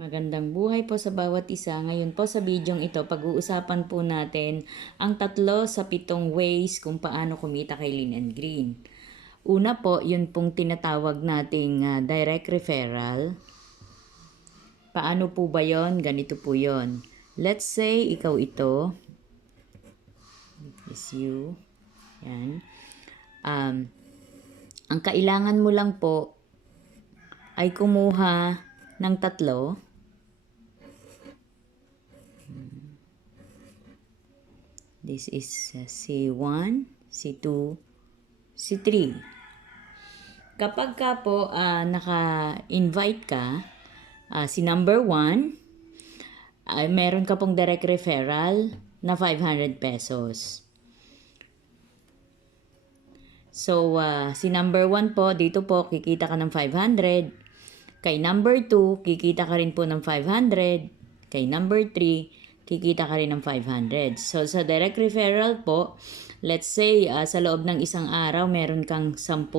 Magandang buhay po sa bawat isa. Ngayon po sa bidyong ito, pag-uusapan po natin ang 3 sa 7 ways kung paano kumita kay Lean and Green. Una po, yun pong tinatawag nating direct referral. Paano po ba yon? Ganito po yon. Let's say, ikaw ito. Is you. Yan. Ang kailangan mo lang po ay kumuha ng 3. This is C1, C2, C3. Kapag ka po naka-invite ka, si number 1, meron ka pong direct referral na 500 pesos. So, si number 1 po, dito po, kikita ka ng 500. Kay number 2, kikita ka rin po ng 500. Kay number 3, kikita ka rin ng 500. So, sa direct referral po, let's say, sa loob ng isang araw, meron kang 10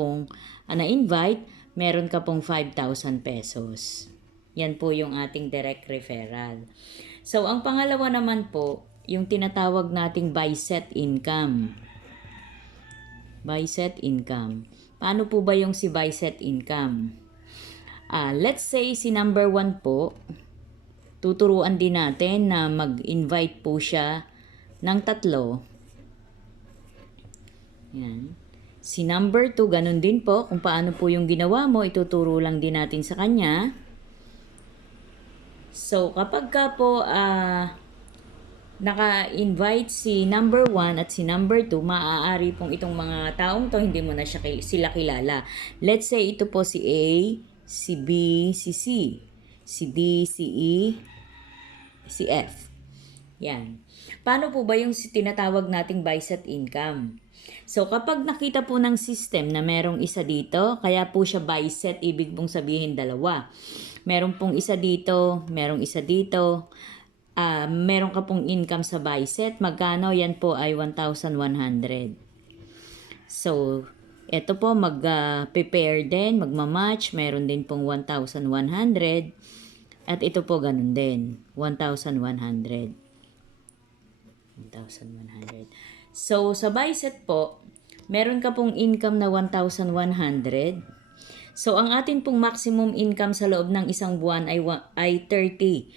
na-invite, meron ka pong 5,000 pesos. Yan po yung ating direct referral. So, ang pangalawa naman po, yung tinatawag nating buy set income. Buy set income. Paano po ba yung si buy set income? Let's say, si number 1 po, tuturuan din natin na mag-invite po siya ng 3. Yan. Si number 2, ganun din po. Kung paano po yung ginawa mo, ituturo lang din natin sa kanya. So, kapag ka po naka-invite si number 1 at si number 2, maaari pong itong mga taong to, hindi mo na sila kilala. Let's say, ito po si A, si B, si C, si D, si E, si F. Yan. Paano po ba yung tinatawag nating buy set income? So, kapag nakita po ng system na merong isa dito, kaya po siya buy set, ibig pong sabihin dalawa. Meron pong isa dito, merong isa dito. Meron ka pong income sa buy set. Magkano? Yan po ay 1,100. So, ito po mag-prepare din, magmamatch. Meron din pong 1,100. At ito po ganun din, 1,100. 1,100. So, sa buy set po, meron ka pong income na 1,100. So, ang atin pong maximum income sa loob ng isang buwan ay 30.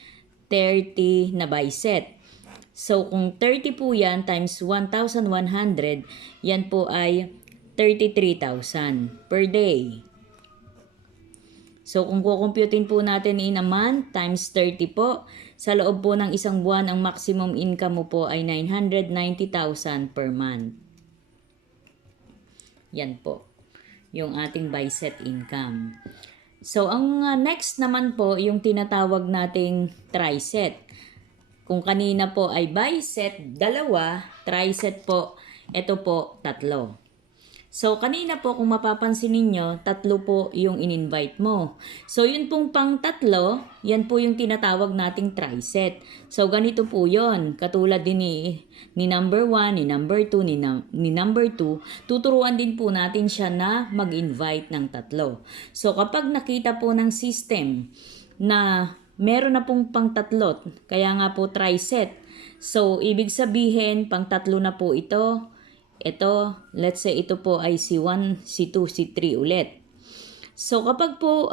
30 na buy set. So, kung 30 po yan times 1,100, yan po ay 33,000 per day. So, kung kukumputin po natin in a month times 30 po, sa loob po ng isang buwan, ang maximum income mo po ay 990,000 per month. Yan po, yung ating buy set income. So, ang next naman po, yung tinatawag nating try set. Kung kanina po ay buy set, 2, try set po, ito po, 3. So, kanina po, kung mapapansin ninyo, 3 po yung in-invite mo. So, yun pong pang 3, yan po yung tinatawag nating try set. So, ganito po yon. Katulad din ni number 1, ni number 2, ni number 2, tuturuan din po natin siya na mag-invite ng 3. So, kapag nakita po ng system na meron na pong pang 3, kaya nga po try set. So, ibig sabihin, pang 3 na po ito. Ito, let's say ito po ay C1, C2, C3 ulit. So, kapag po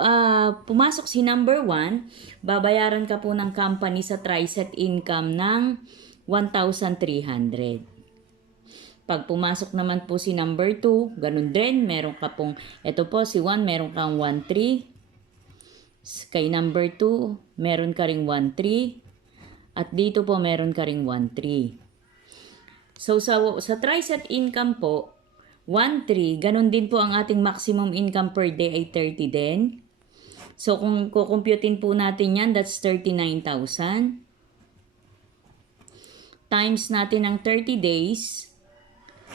pumasok si number 1, babayaran ka po ng company sa try-set income ng 1,300. Pag pumasok naman po si number 2, ganun din, meron ka pong, ito po si 1, meron kang 1,300. Kay number 2, meron ka ring 1,300. At dito po, meron ka ring 1,300. So, sa try-set income po, 1,300, ganun din po ang ating maximum income per day ay 30 din. So, kung kukumputin po natin yan, that's 39,000. Times natin ng 30 days,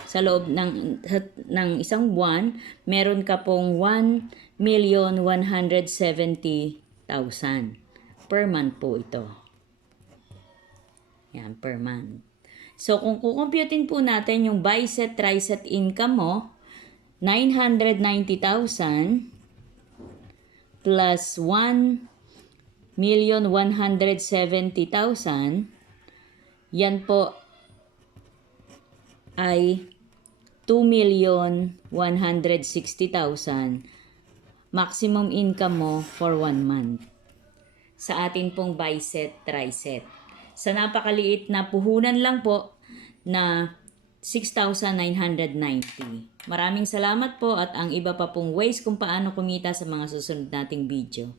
sa loob ng isang buwan, meron ka pong 1,170,000. Per month po ito. Yan, per month. So, kung kukumputin po natin yung buy set, try set income mo, 990,000 plus 1,170,000. Yan po ay 2,160,000 maximum income mo for 1 month sa atin pong buy set, try set. Sa napakaliit na puhunan lang po na 6,990. Maraming salamat po at ang iba pa pong ways kung paano kumita sa mga susunod nating video.